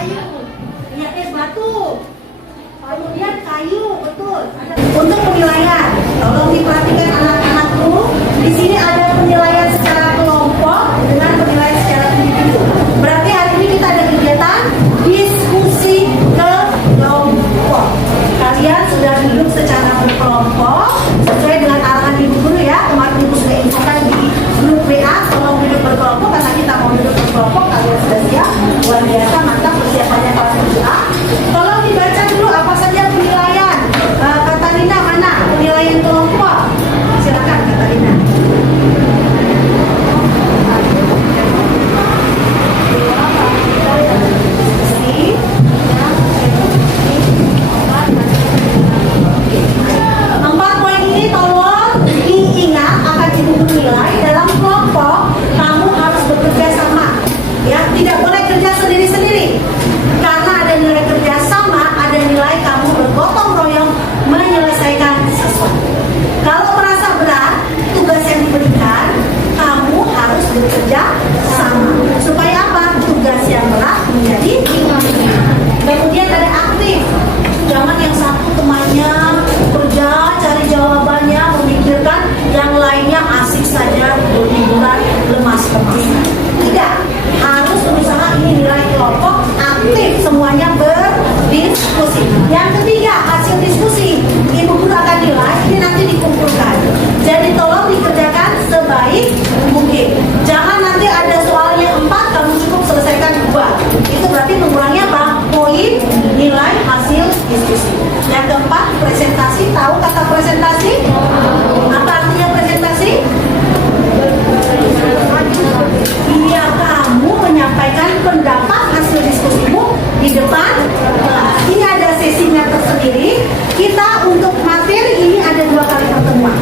kayu. Ya, batu. Kemudian kayu, betul. Untuk penilaian, tolong diperhatikan anak-anakku. Di sini ada penilaian secara kelompok dengan penilaian secara individu. Berarti hari ini kita ada kegiatan diskusi kelompok. Kalian sudah duduk secara berkelompok sesuai dengan arahan ibu guru ya. Kemarin ibu sudah infokan di grup WA, tolong duduk berkelompok karena kita mau duduk berkelompok. Kalian sudah siap? Luar biasa, mantap persiapannya kelas 7A. Tolong dibaca dulu apa saja penilaian. Katarina mana penilaian kelompok? Silakan Katarina. Empat poin ini tolong diingat akan ibu nilai dalam kelompok. Kamu harus bekerja sama, ya, tidak boleh kerja sendiri-sendiri. Karena ada nilai kerja sama, ada nilai kamu bergotong royong menyelesaikan sesuatu. Kalau merasa berat tugas yang diberikan, kamu harus bekerja sama. Supaya apa? Tugas yang berat menjadi ringan. Kemudian ada aktif. Jangan yang satu temannya kerja, cari jawabannya, memikirkan, yang lainnya asik saja, berliburan, lemas-lemas. Tidak, harus berusaha. Ini nilai kelompok, aktif, semuanya berdiskusi. Yang ketiga, hasil diskusi. Ibu guru akan nilai, ini nanti dikumpulkan. Jadi tolong dikerjakan sebaik mungkin. Jangan nanti ada soalnya 4, kamu cukup selesaikan 2. Itu berarti mengurangi apa? Poin, nilai, hasil diskusi. Yang keempat, presentasi. Tahu kata presentasi? Apa artinya presentasi? Iya, kamu menyampaikan pendapat hasil diskusimu di depan kelas. Ini ada sesinya tersendiri. Kita untuk materi ini ada 2 kali pertemuan.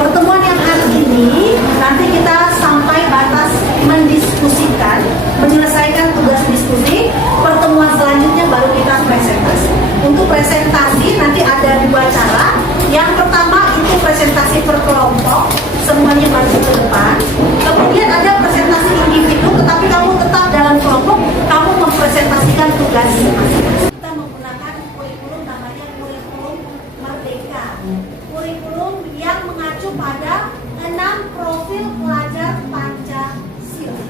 Pertemuan yang hari ini nanti kita sampai batas mendiskusikan, menyelesaikan tugas diskusi. Pertemuan selanjutnya baru kita presentasi. Untuk presentasi nanti ada 2 cara. Yang pertama itu presentasi per kelompok, semuanya maju ke depan. Kemudian ada presentasi individu, tetapi kamu tetap dalam kelompok, kamu mempresentasikan tugas masing-masing. Kita menggunakan kurikulum namanya kurikulum Merdeka. Kurikulum yang mengacu pada 6 profil pelajar Pancasila.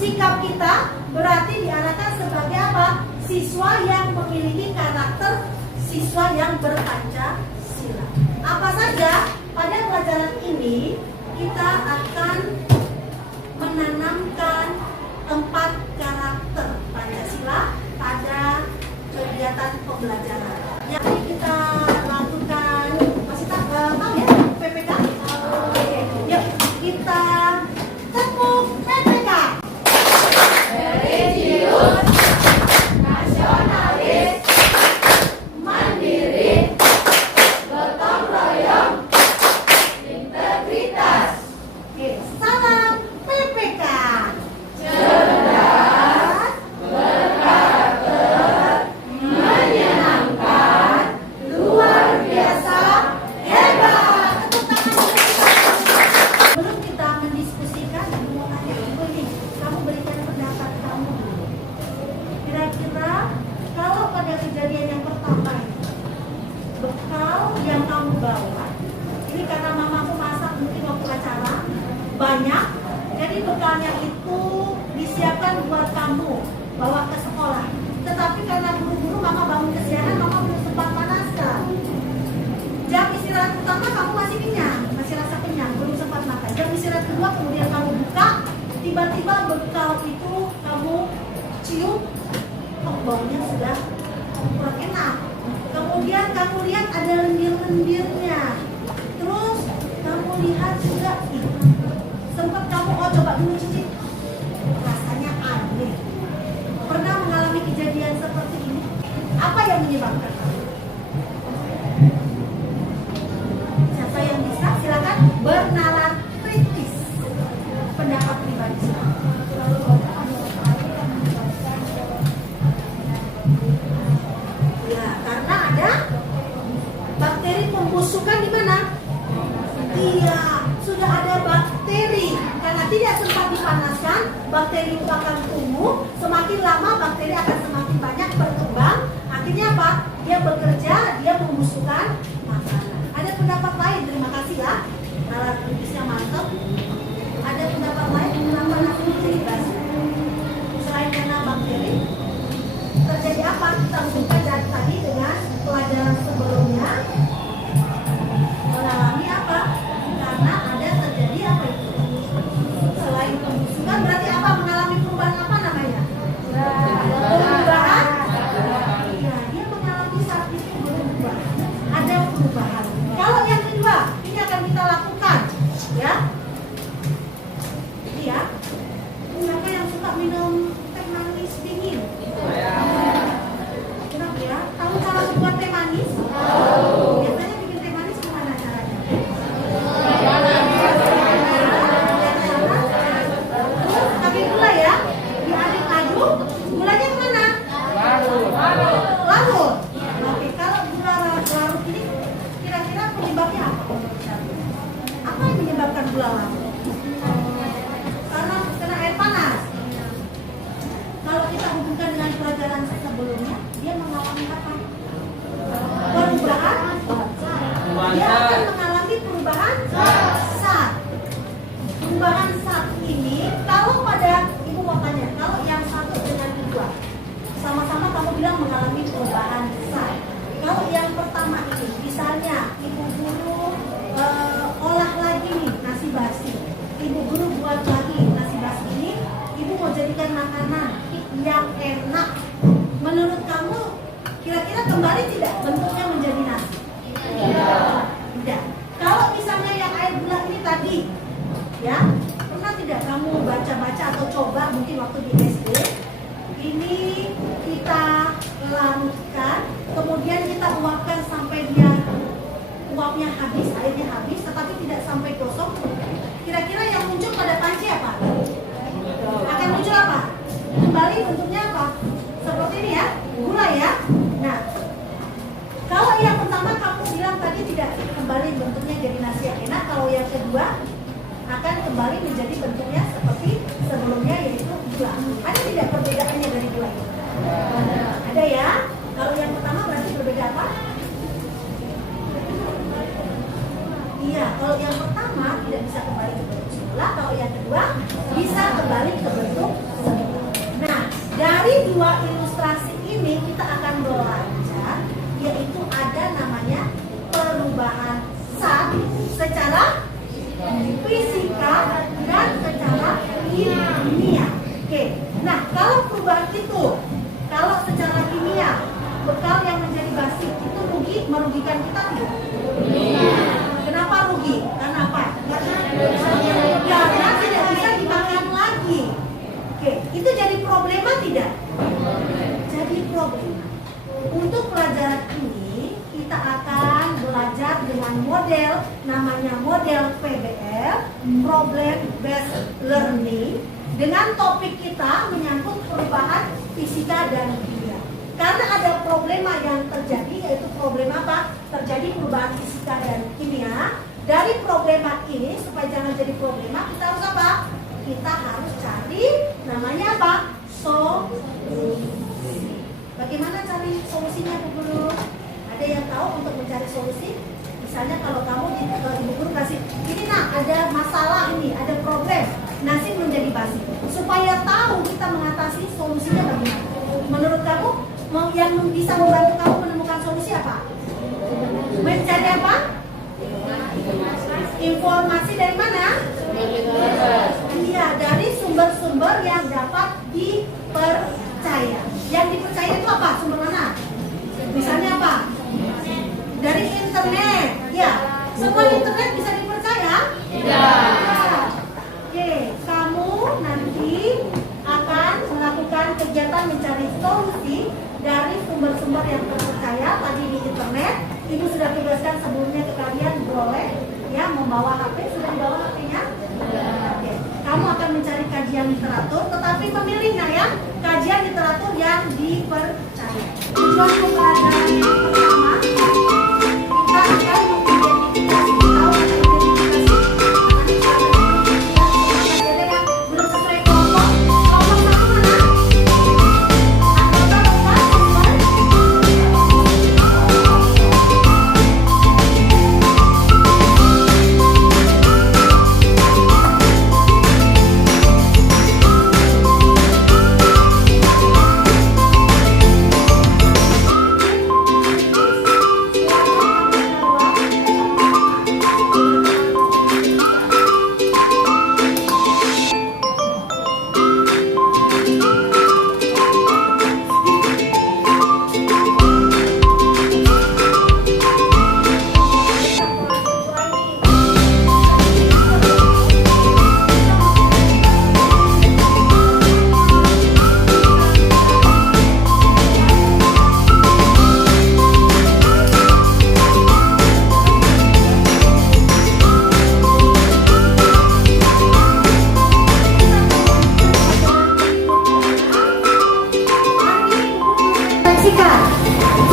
Sikap kita berarti diarahkan sebagai apa? Siswa yang memiliki karakter siswa yang berpancasila. Apa saja? Pada pelajaran ini kita akan menanamkan 4 karakter Pancasila pada kegiatan pembelajaran. Yang kita lakukan, masih tahu ya PPK? Oke, yuk kita tepuk PPK. Religius, nasionalis, mandiri, gotong royong, integritas. Oke, salam PPK. Cerdas, berkarakter, menyenangkan, luar biasa, hebat. Tepuk tangan. Belum kita mendiskusikan, ini kamu berikan pendapat kamu. Kira-kira kalau pada kejadian yang pertama bekal yang kamu bawa, ini karena mamaku masak mungkin waktu acara banyak, jadi bekalnya itu disiapkan buat kamu bawa ke sekolah. Tetapi karena buru-buru mama bangun kesiangan, mama belum sempat panaskan. Jam istirahat pertama kamu masih kenyang, masih rasa kenyang, belum sempat makan. Jam istirahat kedua kemudian kamu buka, tiba-tiba bekal itu kamu cium, kok baunya sudah kurang enak. Kemudian kamu lihat ada lendir-lendirnya. Terus kamu lihat juga, sempat kamu coba dulu cicip, rasanya aneh. Pernah mengalami kejadian seperti ini? Apa yang menyebabkan kamu? Siapa yang bisa? Silakan bernalar kritis pendapat pribadi. Ya, karena ada bakteri pembusukan di mana? Iya, sudah ada bakteri. Karena tidak sempat dipanaskan, bakteri itu akan tumbuh. Semakin lama bakteri akan semakin banyak. dia akan mengalami perubahan zat. Perubahan zat ini, kalau pada ibu mau tanya, kalau yang satu dengan kedua sama-sama kamu bilang mengalami perubahan zat. Kalau yang pertama ini, misalnya ibu guru olah lagi nih nasi basi, ibu guru buat lagi nasi basi ini, ibu mau jadikan makanan yang enak. Menurut kamu kira-kira kembali tidak bentuknya menjadi nasi? Tidak. Kalau misalnya yang air gula ini tadi, ya, pernah tidak kamu baca-baca atau coba mungkin waktu di SD? Ini kita larutkan, kemudian kita uapkan sampai dia uapnya habis, airnya habis, tetapi tidak sampai gosong. Kira-kira yang muncul pada panci apa? Akan muncul apa? Kembali bentuknya apa? Seperti ini ya, gula ya. Nah, kalau yang pertama kamu bilang tadi tidak kembali bentuknya jadi nasi yang enak, kalau yang kedua akan kembali menjadi bentuknya seperti sebelumnya, yaitu gula. Ada tidak perbedaannya dari gula itu? Ada ya. Kalau yang pertama berarti berbeda apa? Iya, kalau yang pertama tidak bisa kembali ke bentuk semula, kalau yang kedua bisa kembali ke bentuk semula. Nah, dari dua ilustrasi ini kita akan belajar, yaitu ada namanya perubahan zat secara fisika dan secara kimia. Oke, nah kalau perubahan itu, kalau secara kimia bekal yang menjadi basi itu merugikan kita tidak? Kenapa rugi? Karena apa? Karena tidak bisa dimakan lagi. Oke, itu jadi problema tidak? Jadi problema. Untuk pelajaran ini kita akan belajar dengan model, namanya model PBL, Problem Based Learning, dengan topik kita menyangkut perubahan fisika dan kimia. Karena ada problema yang terjadi, yaitu problema apa? Terjadi perubahan fisika dan kimia. Dari problema ini, supaya jangan jadi problema, kita harus apa? Kita harus cari namanya apa? Solusi. Bagaimana cari solusinya, Bu Guru? Ada yang tahu untuk mencari solusi? Misalnya kalau kamu Ibu Guru kasih, ini nak ada masalah ini, ada problem, nasi belum jadi basi. Supaya tahu kita mengatasi solusinya bagaimana? Menurut kamu, yang bisa membantu kamu menemukan solusi apa? Mencari apa? Informasi dari mana? Iya, dari sumber-sumber yang dapat dipercaya. Yang dipercaya itu apa? Sumber mana? Misalnya apa? Dari internet. Ya, semua internet bisa dipercaya? Tidak. Oke, kamu nanti akan melakukan kegiatan mencari solusi dari sumber-sumber yang terpercaya. Tadi di internet, Ibu sudah tugaskan sebelumnya ke kalian, boleh ya membawa HP. Sudah dibawa HP-nya? Oke. Kamu akan mencari kajian literatur, tetapi memilih ya kajian literatur yang dipercaya. Tujuan pembelajaran yang pertama, kita akan mengidentifikasi, tahu identifikasi yang belum sesuai kelompok. Kelompok satu mana?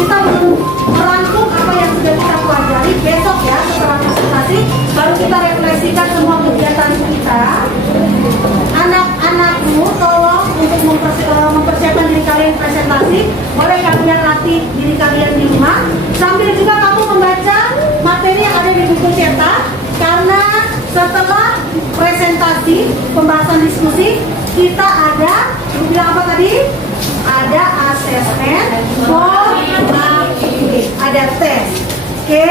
Kita belum merangkum apa yang sudah kita pelajari. Besok ya setelah presentasi baru kita refleksikan semua kegiatan kita. Anak-anakmu tolong untuk mempersiapkan diri kalian presentasi. Boleh kalian latih diri kalian di rumah sambil juga kamu membaca materi yang presentasi, pembahasan diskusi, kita ada, bilang apa tadi? Ada asesmen, ada tes. Oke?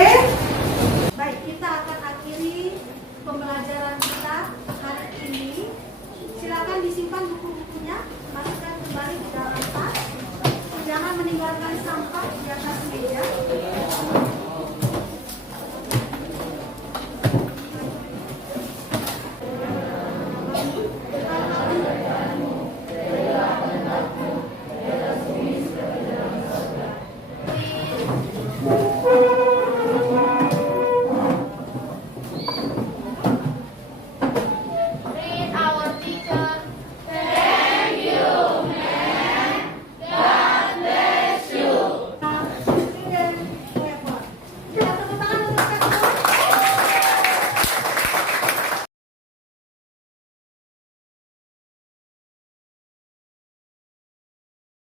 Baik, kita akan akhiri pembelajaran kita hari ini. Silakan disimpan buku-bukunya, masukkan kembali di dalam tas. Jangan meninggalkan sampah di atas meja.